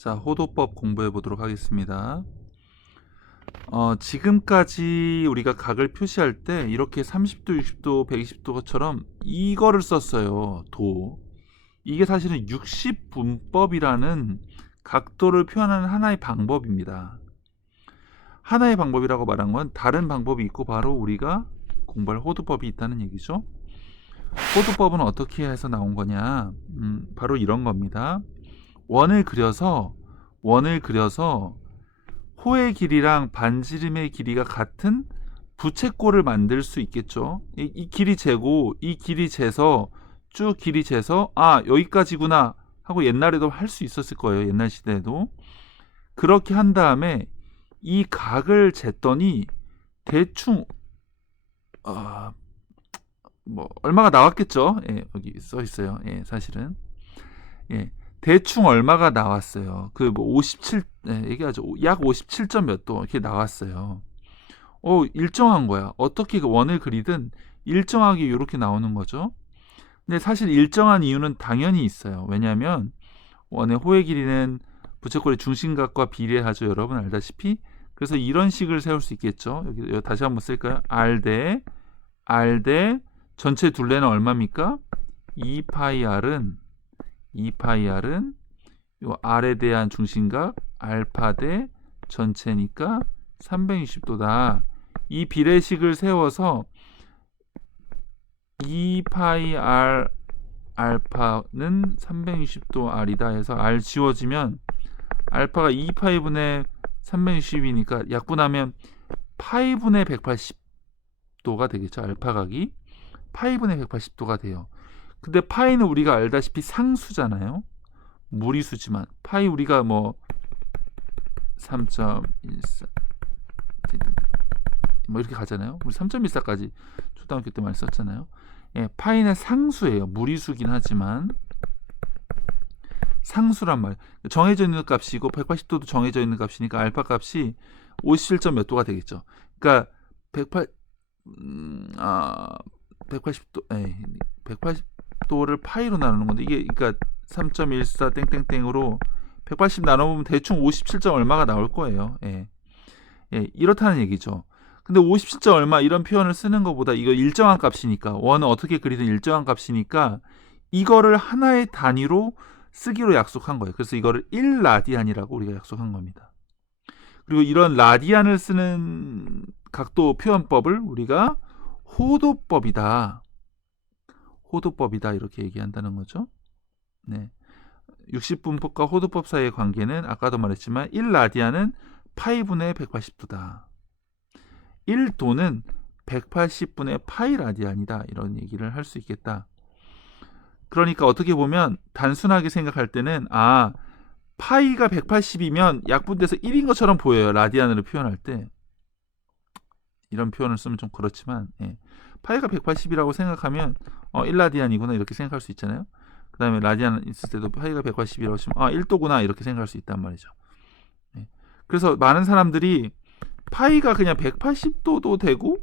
자, 호도법 공부해 보도록 하겠습니다. 지금까지 우리가 각을 표시할 때 이렇게 30도, 60도, 120도처럼 이거를 썼어요. 이게 사실은 60분법이라는 각도를 표현하는 하나의 방법입니다. 하나의 방법이라고 말한 건 다른 방법이 있고 바로 우리가 공부할 호도법이 있다는 얘기죠. 호도법은 어떻게 해서 나온 거냐? 바로 이런 겁니다. 원을 그려서 호의 길이랑 반지름의 길이가 같은 부채꼴을 만들 수 있겠죠. 이 길이 재고 이 길이 재서 쭉 길이 재서 여기까지구나 하고 옛날에도 할 수 있었을 거예요. 옛날 시대에도. 그렇게 한 다음에 이 각을 쟀더니 대충 얼마가 나왔겠죠. 예, 여기 써 있어요. 예, 사실은. 예. 대충 얼마가 나왔어요. 57, 얘기하죠. 약 57점 몇 도 이렇게 나왔어요. 일정한 거야. 어떻게 그 원을 그리든 일정하게 이렇게 나오는 거죠. 근데 사실 일정한 이유는 당연히 있어요. 왜냐하면 원의 호의 길이는 부채꼴의 중심각과 비례하죠. 여러분 알다시피. 그래서 이런 식을 세울 수 있겠죠. 여기 다시 한번 쓸까요? R 대 전체 둘레는 얼마입니까? 2파이 R은 요 R에 대한 중심각 알파 대 전체니까 360도다. 이 비례식을 세워서 2파이 R 알파는 360도 R이다 해서 R 지워지면 알파가 2파이분의 360이니까 약분하면 파이분의 180도가 되겠죠. 알파각이 파이분의 180도가 돼요. 근데 파이는 우리가 알다시피 상수잖아요. 무리수지만 파이 우리가 3.14 이렇게 가잖아요. 우리 3.14까지 초등학교 때 많이 썼잖아요. 예, 파이는 상수예요. 무리수긴 하지만 상수란 말. 정해져 있는 값이고 180도도 정해져 있는 값이니까 알파 값이 57점 몇 도가 되겠죠. 그러니까 180도 180도를 파이로 나누는 건데 이게 그러니까 3.14 땡땡땡으로 180 나눠보면 대충 57점 얼마가 나올 거예요. 예, 이렇다는 얘기죠. 근데 57점 얼마 이런 표현을 쓰는 것보다 이거 일정한 값이니까 원은 어떻게 그리든 일정한 값이니까 이거를 하나의 단위로 쓰기로 약속한 거예요. 그래서 이거를 1라디안이라고 우리가 약속한 겁니다. 그리고 이런 라디안을 쓰는 각도 표현법을 우리가 호도법이다 이렇게 얘기한다는 거죠. 네. 60분법과 호도법 사이의 관계는 아까도 말했지만 1라디안은 파이분의 180도다. 1도는 180분의 파이 라디안이다. 이런 얘기를 할 수 있겠다. 그러니까 어떻게 보면 단순하게 생각할 때는 파이가 180이면 약분돼서 1인 것처럼 보여요. 라디안으로 표현할 때. 이런 표현을 쓰면 좀 그렇지만 파이가 180이라고 생각하면 1라디안이구나 이렇게 생각할 수 있잖아요. 그 다음에 라디안 있을 때도 파이가 180이라고 하시면 1도구나 이렇게 생각할 수 있단 말이죠. 그래서 많은 사람들이 파이가 그냥 180도도 되고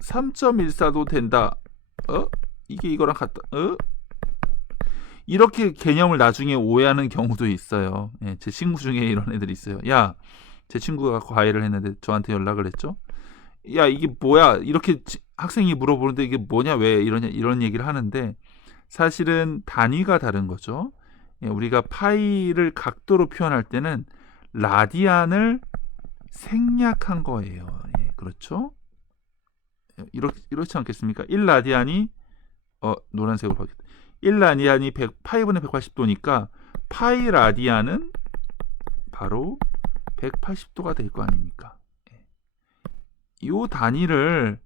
3.14도 된다. 이게 이거랑 같다. 이렇게 개념을 나중에 오해하는 경우도 있어요. 제 친구 중에 이런 애들이 있어요. 야, 제 친구가 과외를 했는데 저한테 연락을 했죠. 야, 이게 뭐야? 이렇게 학생이 물어보는데 이게 뭐냐? 왜 이러냐? 이런 얘기를 하는데 사실은 단위가 다른 거죠. 우리가 파이를 각도로 표현할 때는 라디안을 생략한 거예요. 그렇죠? 이렇지 않겠습니까? 1라디안이 노란색으로 바뀌었다. 1라디안이 파이분의 180도니까 파이 라디안은 바로 180도가 될 거 아닙니까? 요 단위를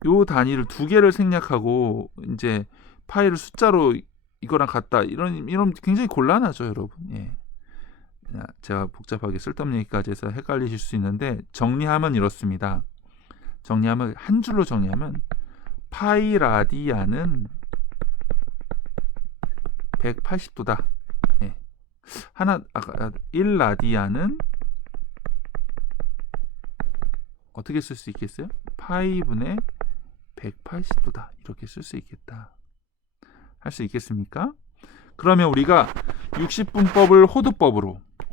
두 개를 생략하고 이제 파이를 숫자로 이거랑 같다 이런 굉장히 곤란하죠, 여러분. 제가 복잡하게 쓸데없는 얘기까지 해서 헷갈리실 수 있는데 정리하면 이렇습니다. 한 줄로 정리하면 파이 라디안은 180도다. 아까 1라디안은 어떻게 쓸 수 있겠어요? 파이분의 180도다. 이렇게 쓸 수 있겠다. 할 수 있겠습니까? 그러면 우리가 60분법을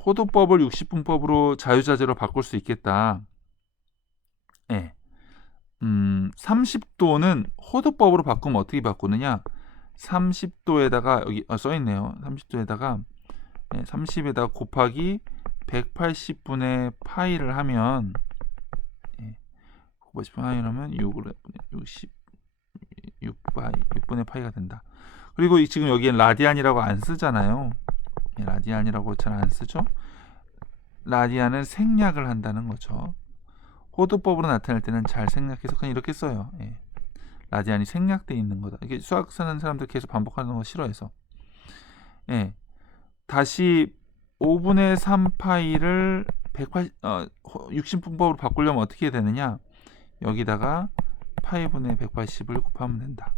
호도법을 60분법으로 자유자재로 바꿀 수 있겠다. 예. 30도는 호도법으로 바꾸면 어떻게 바꾸느냐? 30도에다가 여기 써 있네요. 30도에다가 30에다가 곱하기 180분의 파이를 하면 180분의 파이를 하면 6분의 파이가 된다. 그리고 지금 여기엔 라디안이라고 안 쓰잖아요. 라디안이라고 잘 안 쓰죠. 라디안은 생략을 한다는 거죠. 호도법으로 나타낼 때는 잘 생략해서 그냥 이렇게 써요. 라디안이 생략되어 있는 거다. 이게 수학 쓰는 사람들 계속 반복하는 거 싫어해서. 다시 5분의 3파이를 60분법으로 바꾸려면 어떻게 해야 되느냐? 여기다가 파이분의 180을 곱하면 된다.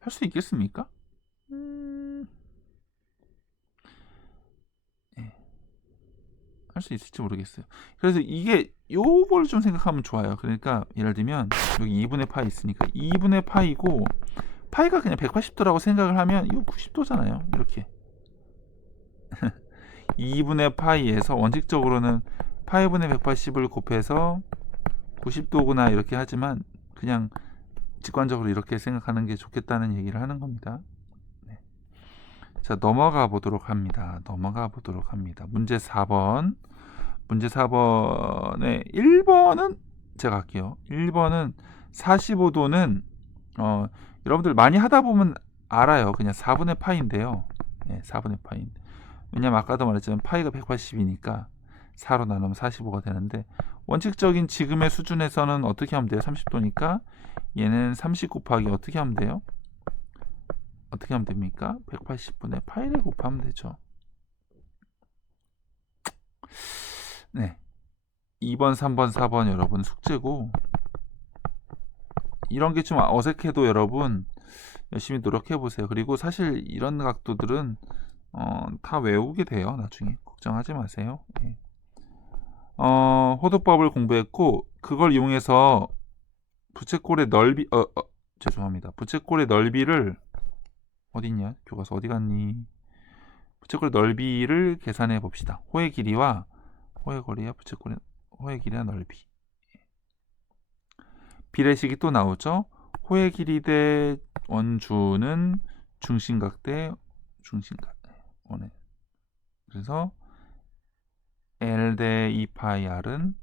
할 수 있겠습니까? 할 수 있을지 모르겠어요. 그래서 이게 요걸 좀 생각하면 좋아요. 그러니까 예를 들면 여기 2분의 파이 있으니까 2분의 파이고 파이가 그냥 180도라고 생각을 하면 이거 90도잖아요. 이렇게 2분의 파이에서 원칙적으로는 파이분의 180을 곱해서 90도구나 이렇게 하지만 그냥 직관적으로 이렇게 생각하는 게 좋겠다는 얘기를 하는 겁니다. 자, 넘어가 보도록 합니다. 문제 4번. 문제 4번에 1번은 제가 할게요. 1번은 45도는 여러분들 많이 하다 보면 알아요. 그냥 4분의 파인데요. 4분의 파인. 왜냐면 아까도 말했지만 파이가 180이니까 4로 나누면 45가 되는데 원칙적인 지금의 수준에서는 어떻게 하면 돼요? 30도니까 얘는 30 곱하기 어떻게 하면 돼요? 어떻게 하면 됩니까? 180분의 파이를 곱하면 되죠. 2번, 3번, 4번 여러분 숙제고 이런 게 좀 어색해도 여러분 열심히 노력해 보세요. 그리고 사실 이런 각도들은 다 외우게 돼요. 나중에 걱정하지 마세요. 호도법을 공부했고 그걸 이용해서 부채꼴의 넓이 죄송합니다. 부채꼴의 넓이를 어딨냐? 교과서 어디 갔니? 부채꼴의 넓이를 계산해 봅시다. 호의 길이와 호의 거리와 부채꼴의 호의 길이와 넓이. 비례식이 또 나오죠. 호의 길이 대 원주는 중심각 대 중심각. 그래서 L 대 2파이 R은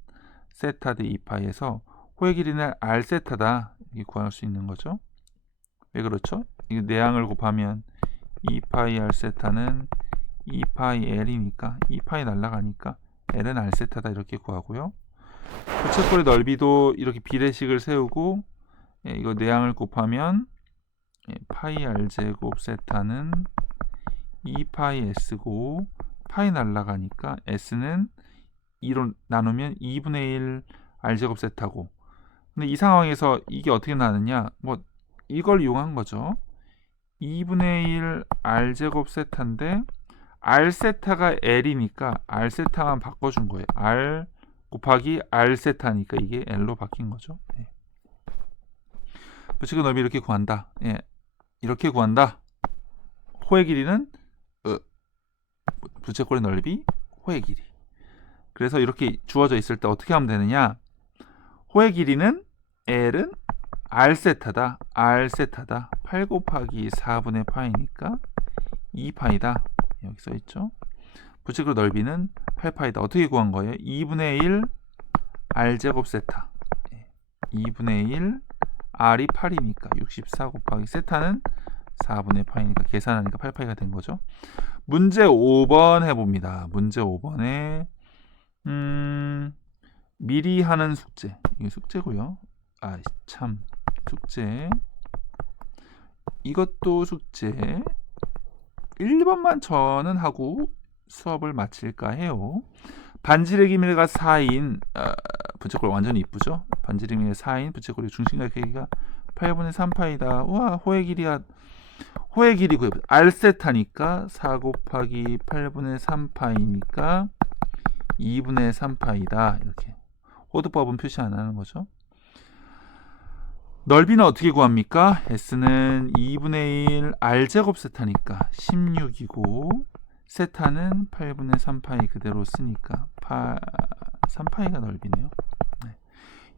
세타 대 2파이에서 호의 길이는 R 세타다. 이렇게 구할 수 있는 거죠. 왜 그렇죠? 이 내항을 곱하면 2파이 R 세타는 2파이 L이니까 2파이 날라가니까 L은 R 세타다 이렇게 구하고요. 부채꼴의 넓이도 이렇게 비례식을 세우고 이거 내항을 곱하면 파이 R 제곱 세타는 2파이 S고 파이 날라가니까 S는 2로 나누면 2분의 1 R 제곱 세타고 근데 이 상황에서 이게 어떻게 나느냐 뭐 이걸 이용한 거죠. 2분의 1 R 제곱 세타인데 R 세타가 L이니까 R 세타만 바꿔준 거예요. R 곱하기 R 세타니까 이게 L로 바뀐 거죠. 부채꼴 넓이 이렇게 구한다. 이렇게 구한다. 호의 길이는 부채꼴의 넓이, 호의 길이. 그래서 이렇게 주어져 있을 때 어떻게 하면 되느냐? 호의 길이는 L은 R 세타다. R 세타다. 8 곱하기 4분의 파이니까 2파이다. 여기 써 있죠. 부채꼴 넓이는 8파이다. 어떻게 구한 거예요? 2분의 1 R 제곱 세타. 2분의 1 R이 8이니까 64 곱하기 세타는 4분의 파이니까 계산하니까 8파이가 된 거죠. 문제 5번 해봅니다. 문제 5번에 미리 하는 숙제. 이게 숙제고요. 참 숙제. 이것도 숙제. 1번만 저는 하고 수업을 마칠까 해요. 반지의 길이가 4인 부채꼴 완전히 이쁘죠? 반지의 길이가 4인 부채꼴의 중심각 크기가 8분의 3파이다. 우와, 호의 길이 R세타니까 4 곱하기 8분의 3파이니까 2분의 3파이다. 이렇게 호도법은 표시 안 하는 거죠. 넓이는 어떻게 구합니까? S는 2분의 1 R제곱 세타니까 16이고 세타는 8분의 3파이 그대로 쓰니까 3파이가 넓이네요. 네.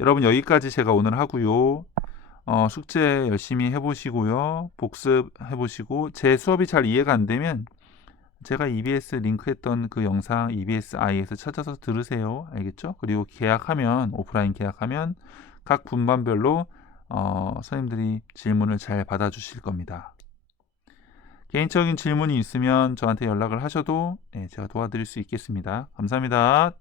여러분 여기까지 제가 오늘 하고요. 숙제 열심히 해보시고요. 복습해보시고 제 수업이 잘 이해가 안 되면 제가 EBS 링크했던 그 영상 EBS I에서 찾아서 들으세요. 알겠죠? 그리고 계약하면 오프라인 계약하면 각 분반별로 선생님들이 질문을 잘 받아주실 겁니다. 개인적인 질문이 있으면 저한테 연락을 하셔도 제가 도와드릴 수 있겠습니다. 감사합니다.